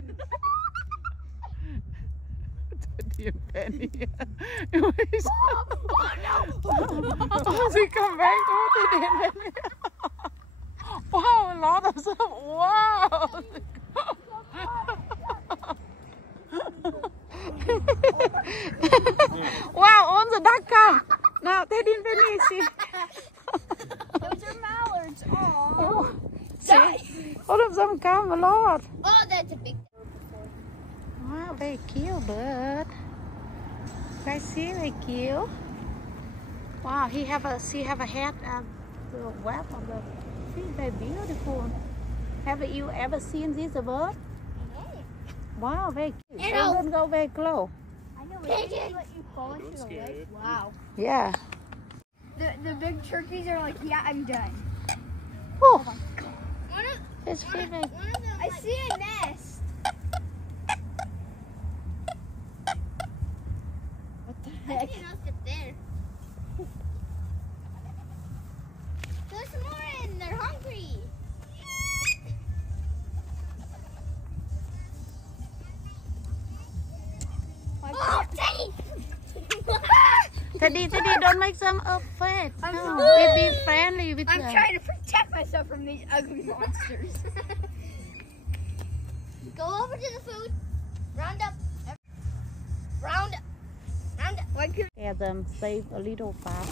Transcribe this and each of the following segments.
good. Dear Penny. Oh no! Oh, she come back. Oh, Penny. Wow, a lot of stuff. Wow. Wow, all the duck come. Now they didn't finish. Those are mallards. Oh, see, all of them come a lot. Oh, that's a big. Wow, very cute bird. Guys, see, very cute. Wow, she have a head and the web on the feet. Very beautiful. Have you ever seen this bird? Wow, very cute. Don't go very close. I know. Let you fall into the lake. Wow. Yeah. The big turkeys are like, yeah, I'm done. Oh, my God. It's very. I see a nest. What the heck? I see a nest up there. There's some more in. They're hungry. Oh, Teddy, don't make them afraid. No, we'll be friendly with them. I'm trying to protect myself from these ugly monsters. Go over to the food. Round up. Round up. Round up. One, two. Scare them, save a little far.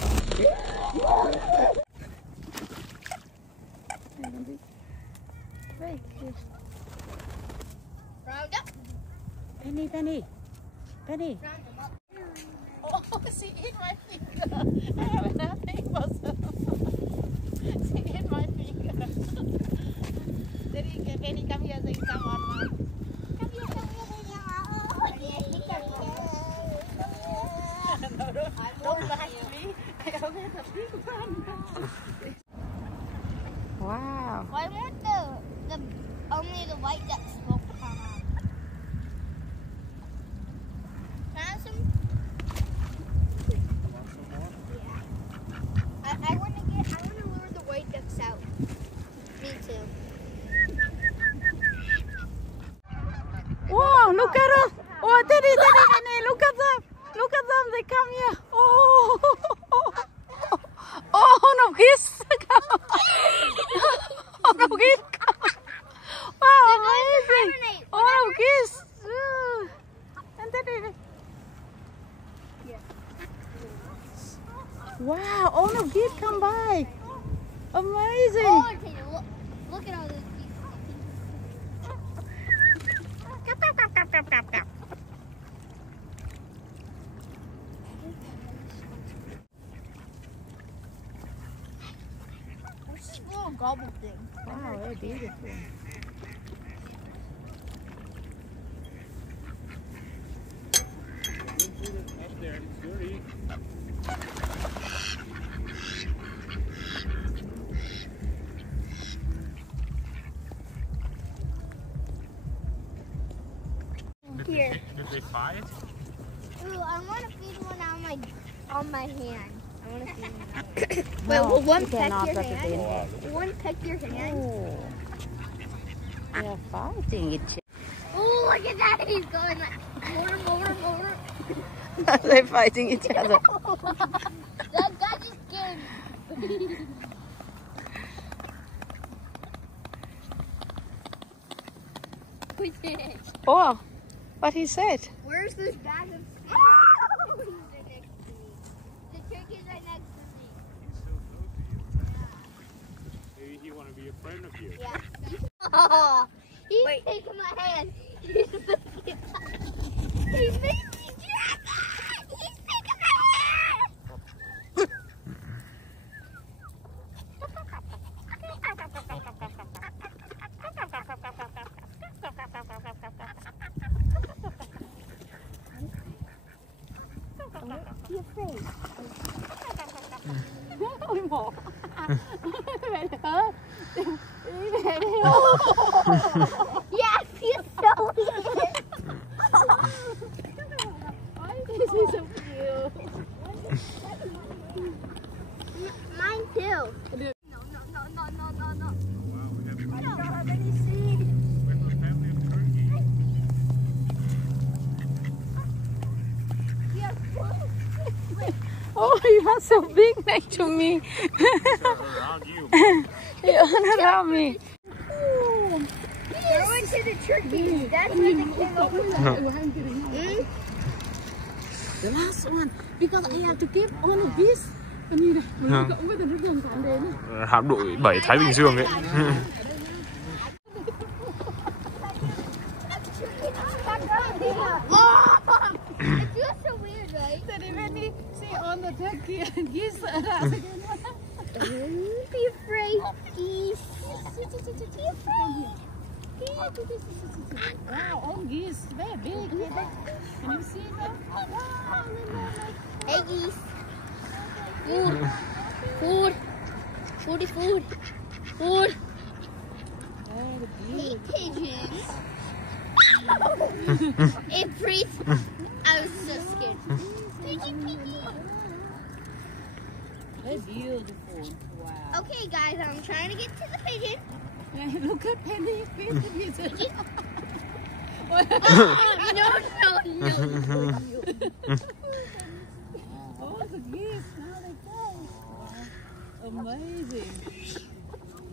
Very cute. Round up. Penny. Round them up. Oh, she hit my finger. I have nothing for some. She hit my finger. Penny, come here. Say, come on, Mom. Come here. No, don't back me. I have a big one. Wow. Why won't the only the white ducks go come out? Can I have some? I want to lure the white ducks out. Me too. Wow, look at them. Oh, Teddy, look at them. Look at them, they come here. Oh, no geese. Oh, no geese. Wow, amazing. Oh, geese. And Teddy. Wow, oh no, geese come by. Amazing. Oh, look at all those geese. What's this little gobble thing? Wow, very beautiful. Up there, it's dirty. Here. Did they fight? Ooh, I want to feed one on my hand. I want to feed one. Wait, No, will one you peck cannot your let it in. hand? Will one peck your hand? Oh, they are fighting each Oh, look at that! He's going like more. other. They're fighting each other. That just scared me. We did it. Oh, what he said. Where's this bag of oh! He's right next to me. The turkey's right next to me. He's so close to you. Maybe he want to be a friend of you. Yeah. Oh, he's taking my hand. He's making me grab it. He's taking my hand. You're afraid. Ôi mổ. Mẹ thở. Yes, he's so weird. This is so cute. Mine too. No. Wow, we have I don't have any seed. a family of turkeys. Oh, you are so big next to me. Around you. You're around me. Throw it to the turkeys. That's what the king over. The last one, because I have to give all of this. Hạm đội 7 Thái Bình Dương ấy. It feels so weird, right? See on the turkey and geese. Don't be afraid, geese. Be afraid. Wow, all geese, very big. Can you see them? Wow, Hey, geese. Food. Food. Food is food. Food. Hey, pigeons. It breathes. I was so scared. Piggy, piggy. they're beautiful. Wow. Okay, guys, I'm trying to get to the pigeon. Look at Penny. No. Oh, the geese. Now they go. Amazing.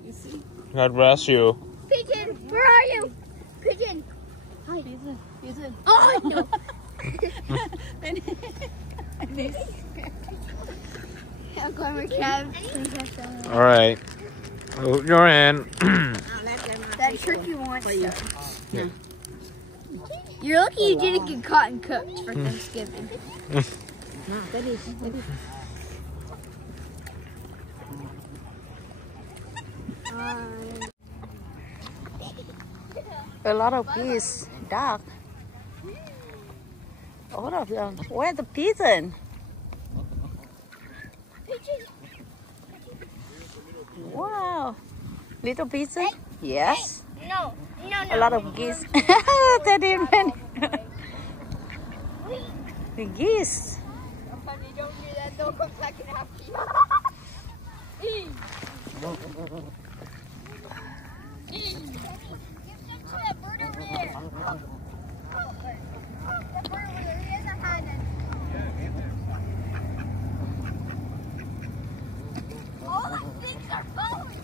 You see? God bless you. Pigeon, where are you? Pigeon. Hi. Pigeon. Oh, no. Penny. I'm going to All right. Hold your hand. That turkey wants Yeah. You're lucky you didn't get caught and cooked for Thanksgiving. A lot of geese, duck. All of them. Where's the pigeon? Wow. Little pigeon? Yes. No. A lot of geese. Teddy and Penny. The geese. Don't do that. They'll come back and have you. That bird over there. That bird over there. He has a hand in. All the things are falling.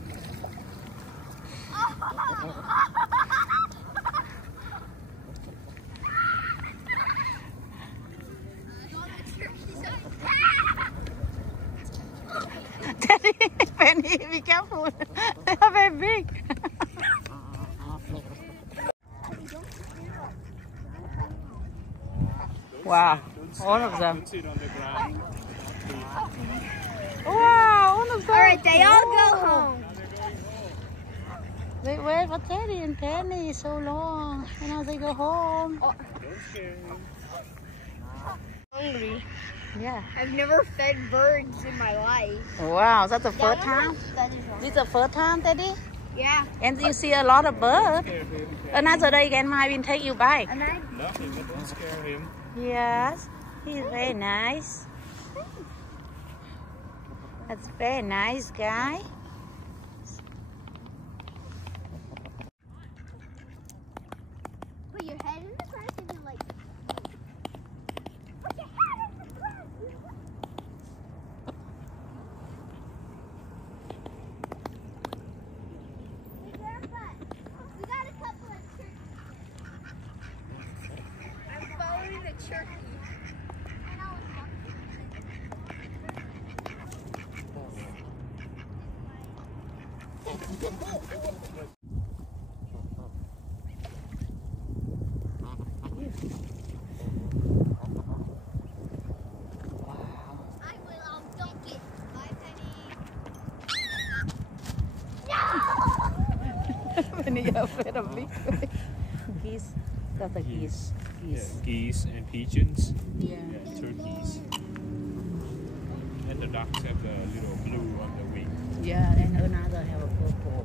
Teddy, Penny, be careful. They are very big. Wow, all of them. Don't sit on the ground. Wow, all of them. All right, they all go home. They wait for Teddy and Penny so long, and now they go home. Don't scare him. Hungry. Yeah. I've never fed birds in my life. Wow, that's the first time? That is wrong. This is the first time, Teddy? Yeah. And you see a lot of birds. Another day, Grandma will take you back. And I Nothing, but don't scare him. Yes, he's very nice. That's very nice guy. put your head in the grass and you're like, put your head in the grass. Hey, Grandpa, we got a couple of turkeys. I'm following the turkey. And I was I will dunk it. Bye, Penny. When you are afraid of me. Geese. That's a geese. Yeah, Geese. geese and pigeons. Yeah. Yeah, turkeys. And the ducks have the little blue on the wing. Yeah, and another have a purple.